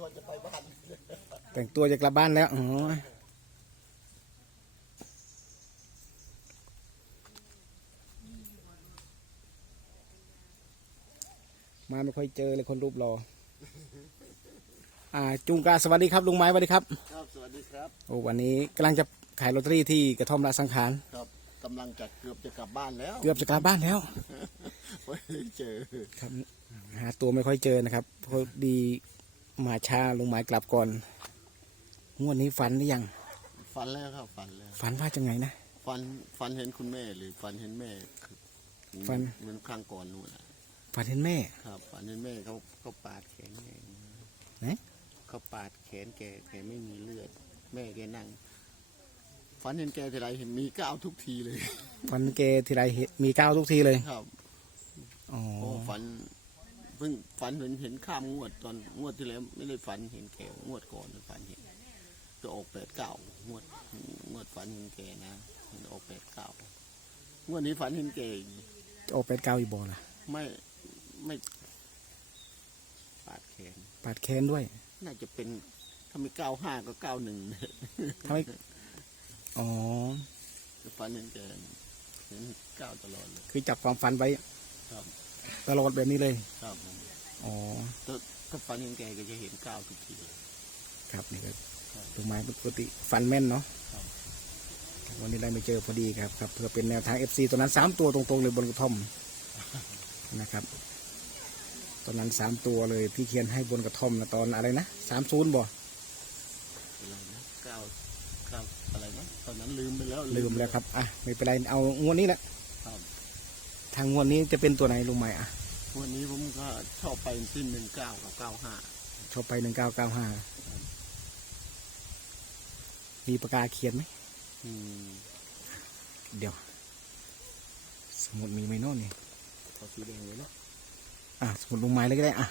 ตัวจะไปบ้านแต่งตัวจะกลับบ้านแล้วอ๋อมาไม่ค่อยเจอเลยคนรูปรอ อ่าจุงกาสวัสดีครับลุงไม้สวัสดีครับ ครับ สวัสดีครับ โอ้วันนี้กำลังจะขายลอตเตอรี่ที่กระท่อมละสังขารครับกำลังจะเกือบจะกลับบ้านแล้ว เกือบจะกลับบ้านแล้วไม่ได้เจอครับ หาตัวไม่ค่อยเจอนะครับเพราะดี มาช้าลุงไม้กลับก่อน งวดนี้ฝันหรือยัง ฝันแล้วครับฝันแล้วฝันว่าจังไงนะ ฝันฝันเห็นคุณแม่หรือฝันเห็นแม่ฝัน เหมือนครั้งก่อนนู่นนะฝันเห็นแม่ ครับฝันเห็นแม่เขาเขาปาดแขนแม่ไหนเขาปาดแขนแกแกไม่มีเลือด แม่แกนั่งฝันเห็นแกทีไรเห็นมีก้าวทุกทีเลย ฝันเกทีไรเห็นมีก้าวทุกทีเลย ครับอ๋อ โอ้ฝัน เพิ่งฝันเห็นเห็นข้ามงวดตอนงวดที่แล้วไม่ได้ฝันเห็นแกงวดก่อนฝันเห็นจะออกแปดเก้างวดงวดฝันเห็นแกนะเห็นออกแปดเก้างวดนี้ฝันเห็นแกอีกจะออกเป็นก้าวอีกบอล่ะไม่ไม่ปาดแขนปาดแค้นด้วย น่าจะเป็นถ้าไม่เก้าห้าก็เก้าหนึ่งทำไมอ๋อฝันเห็นแกเห็นเก้าตลอดเลยคือจับความฝันไว้ครับ ตลอดแบบนี้เลย ครับผมอ๋อ ถ้าถ้าฝันเห็นแกก็จะเห็นเก้าทุกทีเลย ครับนี่ก็ครับลุงไม้ปกติฝันแม่นเนาะครับวันนี้ได้มาเจอพอดีครับครับ เพื่อเป็นแนวทาง FC ตัวนั้นสามตัวตรงๆเลยบนกระท่อมนะครับตอนนั้นสามตัวเลยพี่เคียนให้บนกระท่อมนะตอนอะไรนะสามศูนย์บ่ อะไรนะเก้าเก้าอะไรนะตอนนั้นลืมไปแล้วลืมแล้วครับ อะ ไม่เป็นไร เอางวดนี้แหละครับ ทางงวดนี้จะเป็นตัวไหนลุงไม้อะวันนี้ผมก็ชอบไปที่หนึ่งเก้ากับเก้าห้าชอบไปหนึ่งเก้าเก้าห้ามีปากกาเขียนไหมอืมเดี๋ยว สมุดมีไหมโน่นนี่ขอสีแดงไว้แล้วอะสมุดลุงไม้เลยก็ได้อะ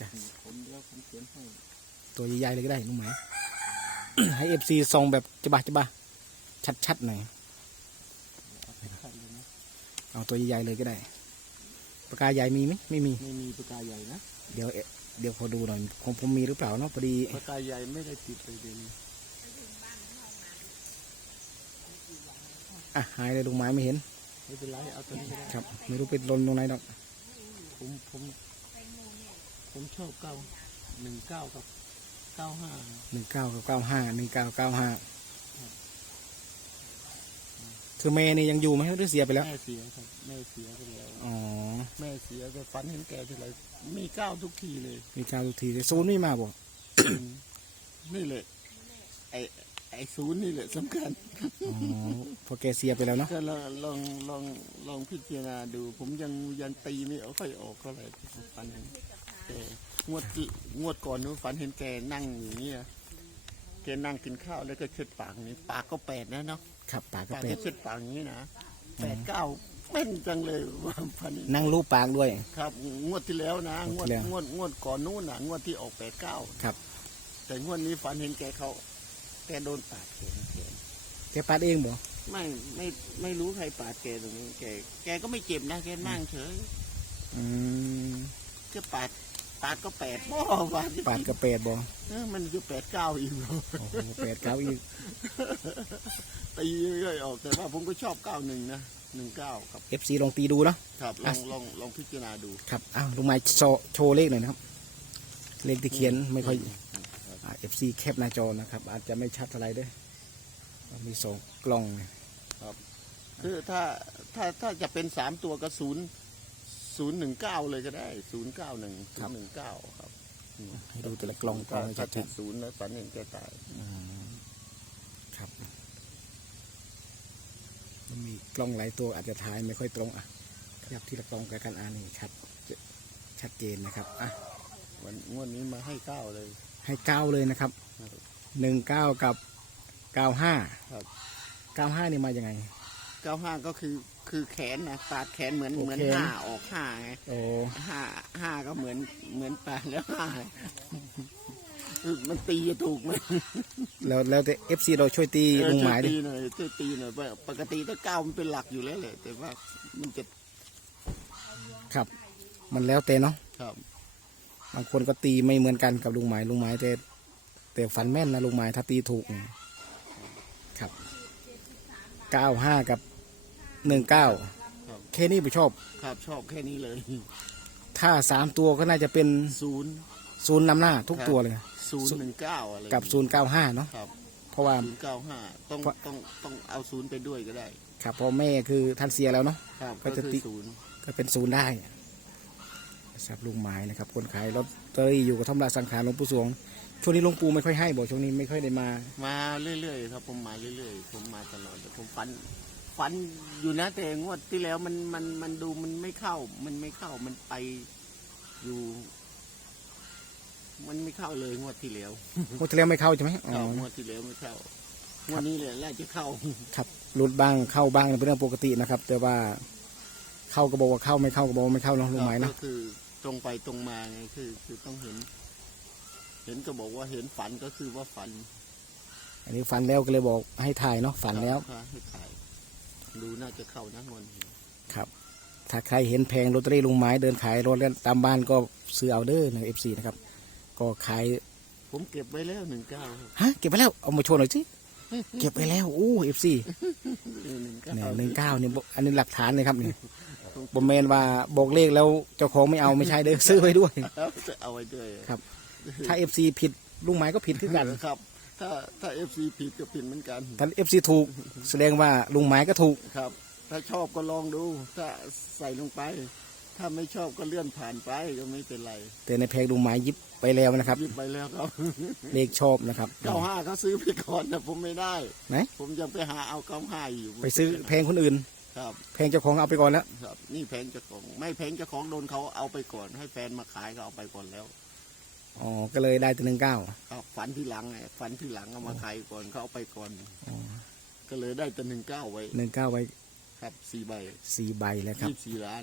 จ้ะผมเดี๋ยวผมเขียนให้ตัวใหญ่ๆเลยก็ได้ลุงไม้ให้เอฟซีส่องแบบจะบะจะบะชัดๆหน่อยชัดเลยนะ เอาตัวใหญ่ๆเลยก็ได้ปากกาใหญ่มีไหมไม่มี ไม่มีปากกาใหญ่นะ เดี๋ยวเอ๊ะเดี๋ยวขอดูหน่อยของผมมีหรือเปล่าเนาะพอดีปากกาใหญ่ไม่ได้ติดเลยเดนอะหายเลยลุงไม้ไม่เห็น ไม่เป็นไรเอาตัวนี้ก็ได้ครับ ไม่รู้ไปหลนตรงไหนดอกผมผมผมชอบเก้าหนึ่งเก้ากับเก้าห้าหนึ่งเก้าเก้าห้าหนึ่งเก้าเก้าห้าครับ คือเมย์นี่ยังอยู่ไหมหรือเสียไปแล้ว แม่เสียครับแม่เสียไปแล้วอ๋อ แม่เสียแต่ฝันเห็นแกทีไรมีเก้าทุกทีเลย มีเก้าทุกทีแต่ศูนย์ไม่มาบ่นี่แหละไอไอศูนย์นี่แหละสำคัญอ๋อเพอแกเสียไปแล้วเนาะ ก็ลองลองลองลองพิจารณาดู ผมยังยังตีไม่เอาค่อยออกเท่าไหร่ฝันเห็นแกงวดงวดก่อนนู้นฝันเห็นแกนั่งอย่างเงี้ยแกนั่งกินข้าวแล้วก็เช็ดปากอย่างนี้ปากก็แปดนะเนาะ ครับปากกระปากเป็ก็ดเช็ดปากอย่างนี้นะแปดเก้าแม่นจังเลยว่าฝันเห็นนั่งรูปปากด้วย ครับ งวดที่แล้วนะงงววดดที่แล้ว งวดงวดก่อนนู้นนะงวดที่ออกแปดเก้าครับแต่งวดนี้ฝันเห็นแกเขาแกโดนปาดแขนแขนแกปาดเองบ่ไม่ไม่ไม่รู้ใครปาดแกตรงนี้แกแกก็ไม่เจ็บนะแกนั่งเฉยอืมจะปาด ปาดก็แปดบ่ปาดปาดกระเป็ดบ่เออมันจะแปดเก้าอีกเหรอโอ้โหเป็ดเก้าอีกตีย่อยๆออกแต่ว่าผมก็ชอบเก้าหนึ่งนะหนึ่งเก้าครับเอฟซีลองตีดูเนาะ ครับลองลองลองพิจารณาดูครับอ้าวลุงไม้โชว์โชว์เลขหน่อยนะครับ เลขที่เขียนไม่ค่อยครับเอฟซีแคปหน้าจอนะครับ อาจจะไม่ชัดอะไรเด้วยมีสองกล้องคือถ้าถ้าถ้าจะเป็นสามตัวก็ศูนย์ ศูนย์หนึ่งเก้าเลยก็ได้ศูนย์เก้าหนึ่งศูนย์หนึ่งเก้าครับอืมให้ดูแต่ละกล้องกล้ถ้าองให้ถ้าชัติดดศูนย์แล้วฝันเห็นแกตายๆอืมครับมันมีกล้องหลายตัวอาจจะถ่ายไม่ค่อยตรงอะขยับที่ละกล้องกับกันอ่านนี่ชัดชัดเจนนะครับอะวันงวดนี้มาให้เก้าเลย ให้เก้าเลยนะครับครับหนึ่งเก้ากับเก้าห้าครับเก้าห้านี่มาอย่างไงเก้าห้าก็คือ คือแขนนะปาดแขนเหมือนโอเค เหมือนห้าออกห้าไงโอ้ห้าห้าก็เหมือนเหมือนปาดแล้วห้ามันตีจะถูกไหมแล้วแล้วแต่เอฟซีเราช่วยตีลุงหมายช่ดิวยตีหน่อยช่วยตีหน่อยว่าปกติถ้าเก้ามันเป็นหลักอยู่แล้วแหละแต่ว่ามันจะครับ มันแล้วแต่เนาะครับบางคนก็ตีไม่เหมือนกันกับลุงหมายลุงหมายแต่แต่ฝันแม่นนะลุงหมายถ้าตีถูกเนี่ยครับเก้าห้ากับ หนึ่งเก้าแค่นี้ผมชอบ ครับชอบแค่นี้เลยถ้าสามตัวก็น่าจะเป็นศูนย์ศูนย์นำหน้าทุกตัวเลย ศูนย์หนึ่งเก้าอะไรกับศูนย์เก้าห้าเนาะครับเพราะว่า ศูนย์เก้าห้าต้องเพราะ ต้องต้องเอาศูนย์ไปด้วยก็ได้ ครับเพราะแม่คือท่านเสียแล้วเนาะ ครับก็ก็จะคือติ ศูนย์ก็เป็นศูนย์ได้สับลุงหมายนะครับ คนขายลอตเตอรี่อยู่กับท่อมราสังขารหลวงปู่สวง ช่วงนี้หลวงปู่ไม่ค่อยให้บอกช่วงนี้ไม่ค่อยได้มา มาเรื่อยๆครับผมมาเรื่อยๆ ผมมาตลอดแต่ผมฟัน ฟันอยู่นะแต่งวดที่แล้วมันมันมันดูมันไม่เข้า มันไม่เข้ามันไปอยู่ มันไม่เข้าเลยงวดที่แล้วงวดที่แล้วไม่เข้าใช่ไหมอ๋อเข้างวดที่แล้วไม่เข้างวดนี้เลยแรกจะเข้า ครับหลุดบ้างเข้าบ้างเป็นเรื่องปกตินะครับ แต่ว่าเข้าก็บอกว่าเข้าไม่เข้าก็บอกว่าไม่เข้าเนาะลุงหมายก็เนาะคือตรงไปตรงมาไงคือ คือต้องเห็น เห็นก็บอกว่าเห็นฝันก็คือว่าฝัน อันนี้ฝันแล้วก็เลยบอกให้ถ่ายเนาะฝันแล้วครับให้ถ่าย ดูน่าจะเข้านะงวดนี้ครับ ถ้าใครเห็นแพงลอตเตอรี่ลุงหมายเดินขายรถแล้วตามบ้านก็ซื้อเอาเด้อในเอฟซีนะครับ ก็ขาย ผมเก็บไว้แล้วหนึ่งเก้าฮะเก็บไปแล้วเอามาโชว์หน่อยสิเก็บไปแล้วอู้เอฟซีหนึ่งเก้าเนี่ยหนึ่งเก้าเนี่ยบอกอันนี้หลักฐานเลยครับนี่บมเมนว่าบอกเลขแล้วเจ้าของไม่เอาไม่ใช่เด้อซื้อไว้ด้วยจะเอาไว้ด้วยครับ ถ้าเอฟซีผิดลุงหมายก็ผิดขึ้นกันครับ ถ้าถ้าเอฟซีผิดก็ผิดเหมือนกันถ้าเอฟซีถูก แสดงว่าลุงหมายก็ถูก ครับ ถ้าชอบก็ลองดู ถ้าใส่ลงไป ถ้าไม่ชอบก็เลื่อนผ่านไปก็ไม่เป็นไรแต่ในแพงลุงหมายยิบไปแล้วนะครับยิบไปแล้วครับ เลขชอบนะครับเก้าห้าเขาซื้อไปก่อนนะผมไม่ได้ ไหนผมยังไปหาเอาเก้าห้าอยู่ไปซื้อแพงคนอื่น ครับแพงเจ้าของเอาไปก่อนแล้ว ครับ นี่แพงเจ้าของ ไม่แพงเจ้าของโดนเขาเอาไปก่อน ให้แฟนมาขายก็เอาไปก่อนแล้ว อ๋อ ก็เลยได้แต่หนึ่งเก้าครับฝันที่หลังไงฝันที่หลังเอามาขายก่อนเขาเอาไปก่อน ก็เลยได้แต่หนึ่งเก้าไว้หนึ่งเก้าไว้ครับสี่ใบสี่ใบแล้วครับยี่สิบสี่ล้าน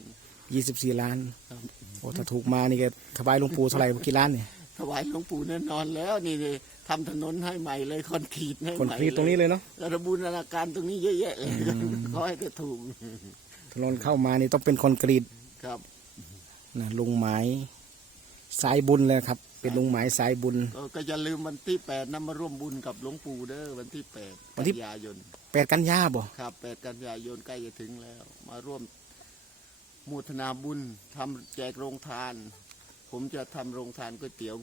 ยี่สิบสี่ล้านครับโอ้ถ้าถูกมานี่ก็ถวายหลวงปู่เท่าไหร่กี่ล้านเนี่ยถวายหลวงปู่แน่นอนแล้วนี่เลยทำถนนให้ใหม่เลยคอนกรีตให้คนใหม่คลิตรงนี้เลยเนาะระบูรณาการตรงนี้เยอะแยะเลยขอให้ก็ถูกถนนเข้ามานี่ต้องเป็นคอนกรีตครับนะลุงหมายสายบุญเลยครับ เป็นลุงหมายสายบุญก็ก็อย่าลืมวันที่แปดนำมาร่วมบุญกับหลวงปู่เด้อวันที่แปดวักันที่นยายนแปดกันยาบ่ครับแปดกันยายนใกล้จะถึงแล้ว มาร่วมมูทนาบุญทำแจกโรงทาน ผมจะทำโรงทานก๋วยเตี๋ยว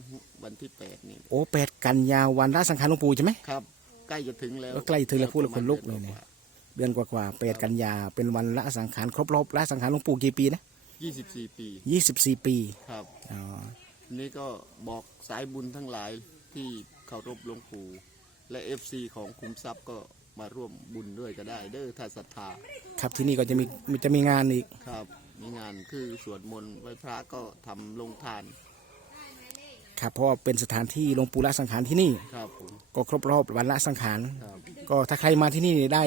วันที่แปดนี่โอ้แปดกันยาวันละสังขารหลวงปู่ใช่ไหม ครับ ใกล้จะถึงแล้วก็ใกล้ถึงแล้วพูดแล้วขนลุกเลยเนี่ย เดือนกว่าๆแปดกันยาเป็นวันละสังขารครบรอบละสังขารหลวงปู่กี่ปีนะยี่สิบสี่ปียี่สิบสี่ปีครับ อ๋อ นี่ก็บอกสายบุญทั้งหลายที่เคารพหลวงปู่และเอฟซีของคุมทรัพย์ก็มาร่วมบุญด้วยก็ได้เด้อถ้าศรัทธาครับที่นี่ก็จะมีจะมีงานอีกครับ มีงานคือสวดมนต์ไหว้พระก็ทำลงทานครับเพราะว่าเป็นสถานที่หลวงปู่ละสังขารที่นี่ ครับผมก็ครบรอบวันละสังขาร ครับก็ถ้าใครมาที่นี่ได้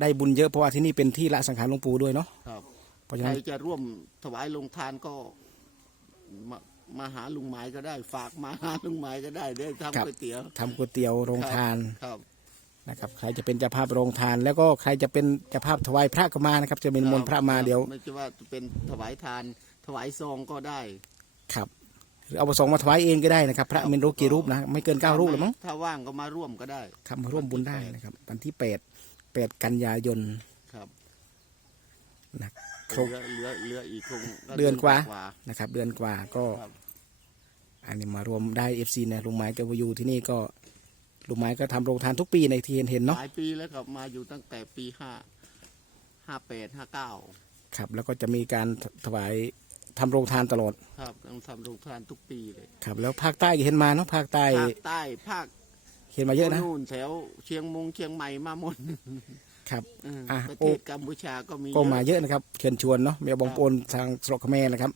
ได้บุญเยอะเพราะว่าที่นี่เป็นที่ละสังขารหลวงปู่ด้วยเนาะครับ เพราะฉะใครนั้นจะร่วมถวายลงทานก็มา มาหาลุงหมายก็ได้ ฝากมาหาลุงหมายก็ได้เด้อทำก๋วยเตี๋ยวทำก๋วยเตี๋ยวโรงทานครับ นะครับใครจะเป็นเจ้าภาพโรงทาน แล้วก็ใครจะเป็นเจ้าภาพถวายพระก็มานะครับ จะเป็นมนต์พระมาเดี๋ยว ไม่ใช่ว่าจะเป็นถวายทาน ถวายซองก็ได้ครับหรือเอาประสงค์มาถวายเองก็ได้นะครับ พระมีรูปกี่รูปนะไม่เกินเก้ารูปหรอกมั้งถ้าว่างก็มาร่วมก็ได้ครับมาร่วมบุญได้นะครับวันที่แปดแปดกันยายนครับนะ คเหรบลือเหลือเหลืออีกคงเดือนกว่า นะครับ เดือนกว่าก็ ครับอันนี้มารวมได้เอฟซีนะลุงไม้กับวายูที่นี่ก็ลุงไม้ก็ทำโรงทานทุกปีในที่เห็นเห็นๆเนาะหลายปีแล้วครับมาอยู่ตั้งแต่ปีห้าห้าแปดห้าเก้าครับ แล้วก็จะมีการถถวายทำโรงทานตลอดครับต้องทำโรงทานทุกปีเลยครับ แล้วภาคใต้ก็เห็นมาเนาะภาคใต้ภาคใต้ภาคเห็นมาเยอะนะนู่นแถวเชียงมงเชียงใหม่มาหมด ครับเอออะประโอ้เทศกัมพูชาก็มีก็มาเยอะเยอะนะครับ เชิญชวนเนาะเมียบองปนทางสระคแมนะครับ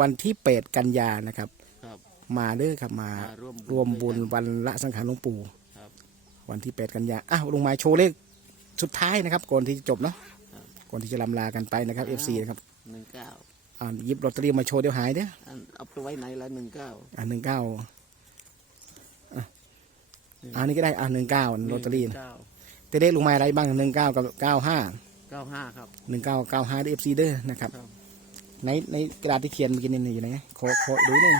วันที่แปดกันยานะครับ ครับ มาเด้อครับมามาร่วมบุญรวมบุญด้วยกันวันละสังขารหลวงปู่ครับ วันที่แปดกันยาอ้าวลุงไม้โชว์เลขสุดท้ายนะครับ ก่อนที่จะจบเนาะครับก่อนที่จะลำลากันไปนะครับ FC นะครับหนึ่งเก้าอ่าหยิบลอตเตอรี่มาโชว์เดี๋ยวหายเด้อ อันเอาไปไว้ไหนละหนึ่งเก้าอ่าหนึ่งเก้าอ่านี่ก็ได้อ่าหนึ่งเก้าลอตเตอรี่เก้า แต่เลขลุงไม้อะไรบ้างหนึ่งเก้ากับเก้าห้าเก้าห้าครับหนึ่งเก้าเก้าห้าเอฟซีเด้อนะครับ ครับ ในในกระดาษที่เขียนเมื่อกี้นี่อยู่ไหนขอขอดูหนึ่ง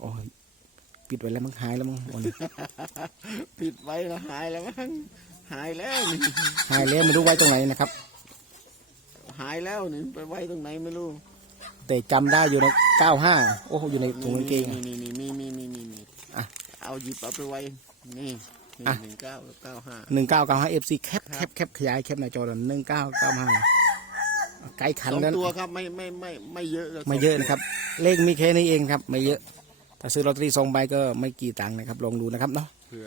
โอ้ยปิดไว้แล้วมั้งหายแล้วมั้งโอ้ยปิดไว้แล้วหายแล้วมั้งหายแล้วนี่หายแล้วไม่รู้ไว้ตรงไหนนะครับ หายแล้วนี่ไปไว้ตรงไหนไม่รู้แต่จำได้อยู่ในเก้าห้าโอ้โหอยู่ในถุงกางเกง นี่นี่นี่มีมีมีมีมีอะ เอาหยิบเอาไปไว้นี่นี่ อะหนึ่งเก้าเก้าห้าหนึ่งเก้าเก้าห้าเอฟซีแคปแคปแคปขยายแคปหน้าจอหนึ่งเก้าเก้าห้าไกลขันสองแล้วตัวครับไม่ไม่ไม่ไม่เยอะครับไม่เยอะนะครับ เลขมีแค่นี้เองครับ ไม่เยอะถ้าซื้อลอตเตอรี่สองใบก็ไม่กี่ตังค์นะครับลองดูนะครับเนาะเผื่อ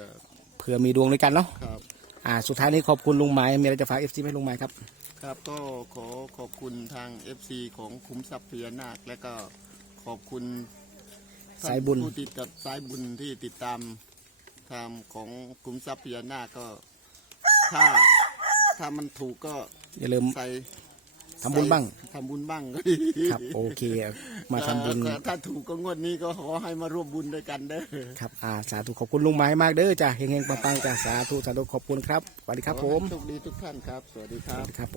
เผื่อมีดวงด้วยกันเนาะครับ อ่าสุดท้ายนี้ขอบคุณลุงหมายมีอะไรจะฝากเอฟซีไหมลุงหมายครับ ครับก็ขอขอบคุณทาง FC ของคุ้มทรัพย์พญานาคและก็ขอบคุณท่นสายบุญ ผู้ติดกับสายบุญที่ติดตาม ทางของคุ้มทรัพย์พญานาคก็ ถ้าถ้ามันถูกก็อย่าลืมใส่ทำบุญบ้างใส่ทำบุญบ้างก็ครับ โอเค มาทำบุญ เอ่อถ้าถูกก็งวดนี้ก็ขอให้มาร่วมบุญด้วยกันเด้อ ครับอ่าสาธุขอบคุณลุงหมายมากเด้อจ้ะเฮงๆปังๆจ้ะสาธุสาธุขอบคุณครับสวัสดีครับผมขอให้โชคดีทุกท่านครับ สวัสดีคสรับวัสดีครับ